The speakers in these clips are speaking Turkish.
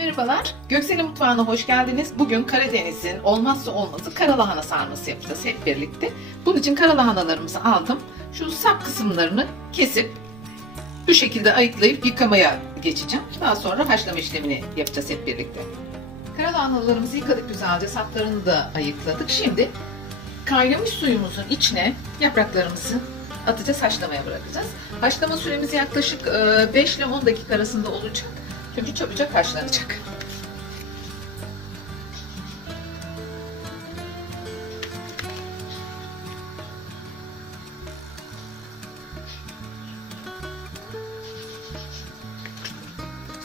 Merhabalar, Göksel'in mutfağına hoş geldiniz. Bugün Karadeniz'in olmazsa olmazı karalahana sarması yapacağız hep birlikte. Bunun için karalahanalarımızı aldım. Şu sap kısımlarını kesip bu şekilde ayıklayıp yıkamaya geçeceğim. Daha sonra haşlama işlemini yapacağız hep birlikte. Karalahanalarımızı yıkadık güzelce, saplarını da ayıkladık. Şimdi kaynamış suyumuzun içine yapraklarımızı atacağız, haşlamaya bırakacağız. Haşlama süremiz yaklaşık 5 ile 10 dakika arasında olacak. Çünkü çabucak haşlanacak.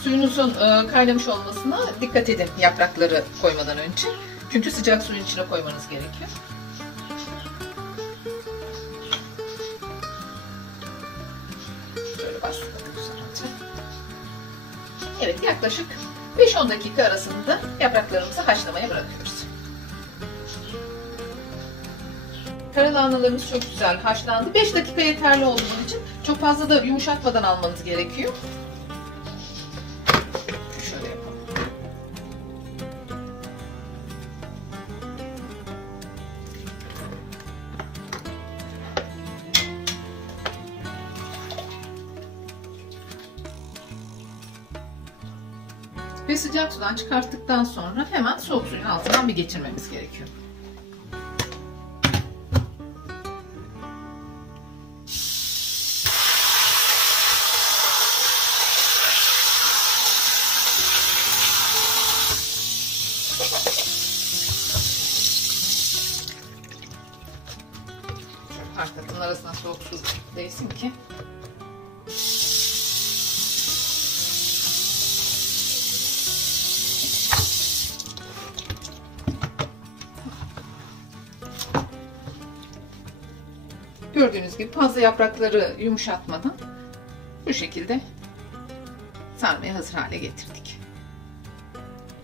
Suyunuzun kaynamış olmasına dikkat edin yaprakları koymadan önce. Çünkü sıcak suyun içine koymanız gerekiyor. Şöyle başlayalım güzelce. Evet, yaklaşık 5-10 dakika arasında yapraklarımızı haşlamaya bırakıyoruz. Karalahanalarımız çok güzel haşlandı. 5 dakika yeterli olduğu için çok fazla da yumuşatmadan almanız gerekiyor. Şöyle yapalım. Ve sıcak sudan çıkarttıktan sonra hemen soğuk suyun altından bir geçirmemiz gerekiyor. Parçaların arasına soğuk su değsin ki gördüğünüz gibi fazla yaprakları yumuşatmadan bu şekilde sarmaya hazır hale getirdik.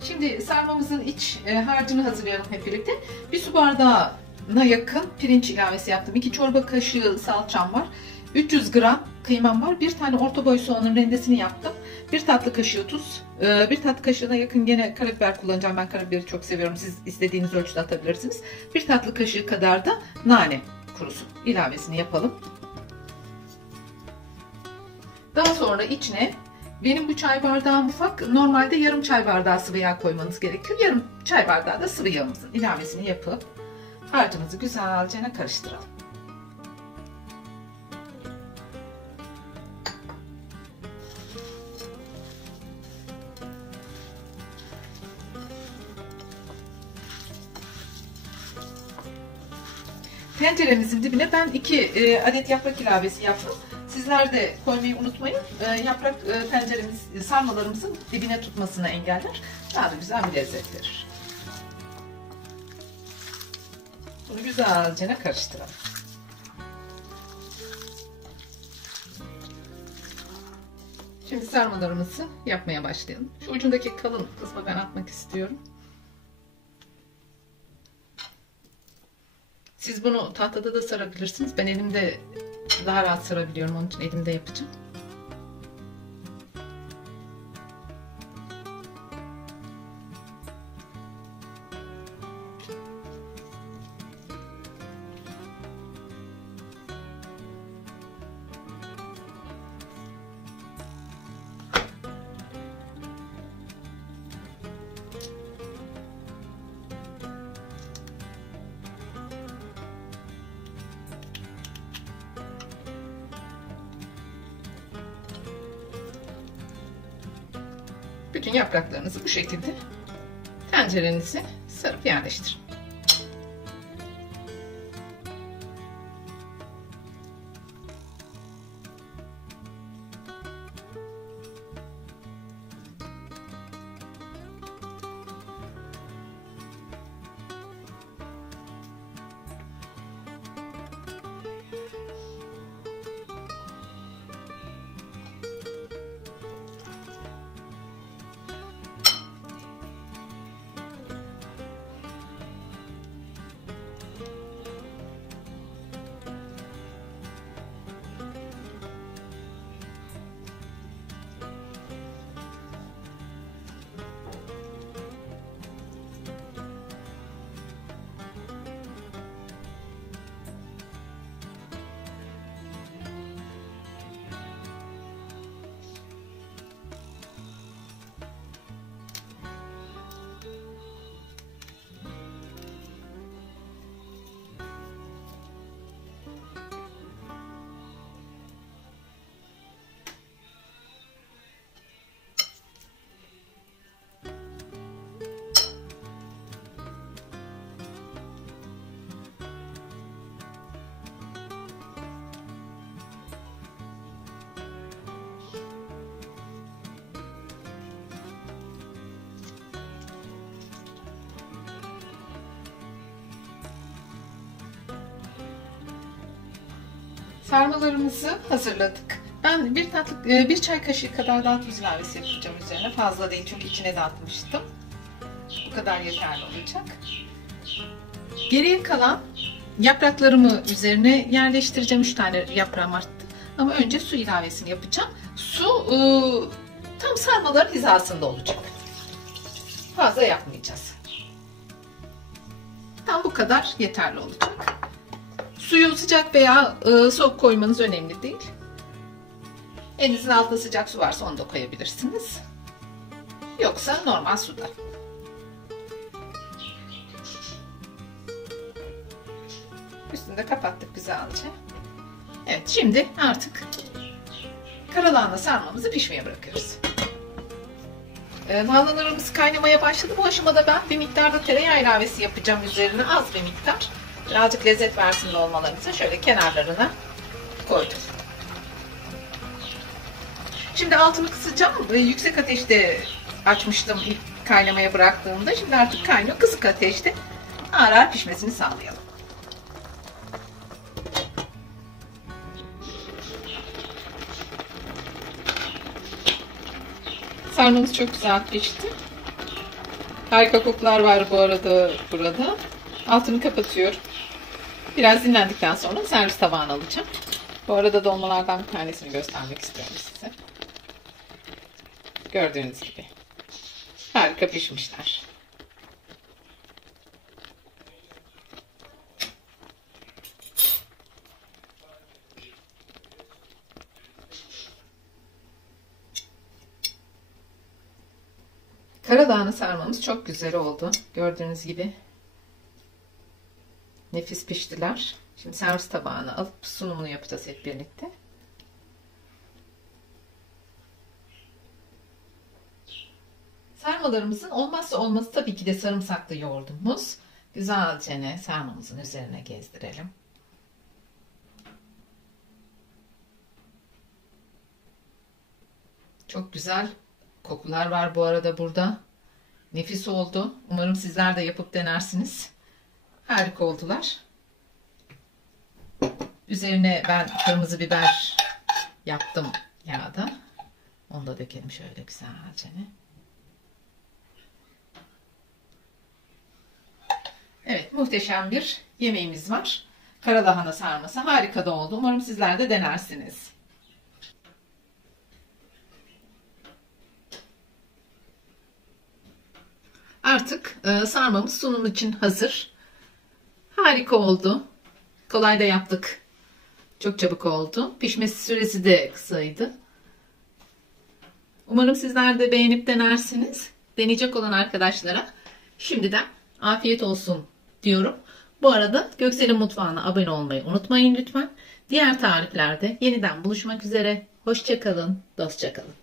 Şimdi sarmamızın iç harcını hazırlayalım hep birlikte. Bir su bardağına yakın pirinç ilavesi yaptım. 2 çorba kaşığı salçam var. 300 gram kıymam var. 1 tane orta boy soğanın rendesini yaptım. 1 tatlı kaşığı tuz. 1 tatlı kaşığına yakın gene karabiber kullanacağım. Ben karabiberi çok seviyorum. Siz istediğiniz ölçüde atabilirsiniz. 1 tatlı kaşığı kadar da nane kurusu ilavesini yapalım. Daha sonra içine, benim bu çay bardağım ufak, normalde yarım çay bardağı sıvı yağ koymanız gerekiyor. Yarım çay bardağı da sıvı yağımızın ilavesini yapıp harcımızı güzelce karıştıralım. Tenceremizin dibine ben 2 adet yaprak ilavesi yaptım. Sizler de koymayı unutmayın. Yaprak tenceremiz sarmalarımızın dibine tutmasını engeller. Daha da güzel bir lezzet verir. Bunu güzelce karıştıralım. Şimdi sarmalarımızı yapmaya başlayalım. Şu ucundaki kalın kısmı ben atmak istiyorum. Siz bunu tahtada da sarabilirsiniz. Ben elimde daha rahat sarabiliyorum. Onun için elimde yapacağım. Bütün yapraklarınızı bu şekilde tencerenize sarıp yerleştirin. Sarmalarımızı hazırladık. Ben bir çay kaşığı kadar daha tuz ilavesi yapacağım üzerine. Fazla değil çünkü içine de atmıştım. Bu kadar yeterli olacak. Geriye kalan yapraklarımı üzerine yerleştireceğim. 3 tane yaprağım arttı. Ama önce su ilavesini yapacağım. Su tam sarmaların hizasında olacak. Fazla yapmayacağız. Tam bu kadar yeterli olacak. Suyu sıcak veya soğuk koymanız önemli değil. Elinizin altında sıcak su varsa onu da koyabilirsiniz. Yoksa normal suda. Üstünü de kapattık güzelce. Evet, şimdi artık karalahana sarmamızı pişmeye bırakıyoruz. Lahanalarımız kaynamaya başladı. Bu aşamada ben bir miktar da tereyağı ilavesi yapacağım üzerine. Az bir miktar. Birazcık lezzet versin dolmalarımıza. Şöyle kenarlarına koydum. Şimdi altını kısacağım. Yüksek ateşte açmıştım ilk kaynamaya bıraktığımda. Şimdi artık kaynıyor. Kısık ateşte ağır ağır pişmesini sağlayalım. Sarmamız çok güzel pişti. Harika kokular var bu arada burada. Altını kapatıyorum. Biraz dinlendikten sonra servis tabağına alacağım. Bu arada dolmalardan bir tanesini göstermek istiyorum size. Gördüğünüz gibi. Harika pişmişler. Karalahana sarmamız çok güzel oldu. Gördüğünüz gibi. Nefis piştiler. Şimdi servis tabağına alıp sunumunu yapacağız hep birlikte. Sarmalarımızın olmazsa olmazı tabii ki de sarımsaklı yoğurdumuz. Güzelce sarmamızın üzerine gezdirelim. Çok güzel kokular var bu arada burada. Nefis oldu. Umarım sizler de yapıp denersiniz. Harika oldular. Üzerine ben kırmızı biber yaptım yağda. Onu da dökelim şöyle güzelce. Evet, muhteşem bir yemeğimiz var. Karalahana sarması harika da oldu. Umarım sizler de denersiniz. Artık sarmamız sunum için hazır. Harika oldu. Kolay da yaptık. Çok çabuk oldu. Pişmesi süresi de kısaydı. Umarım sizler de beğenip denersiniz. Deneyecek olan arkadaşlara şimdiden afiyet olsun diyorum. Bu arada Göksel'in mutfağına abone olmayı unutmayın lütfen. Diğer tariflerde yeniden buluşmak üzere. Hoşça kalın, dostça kalın.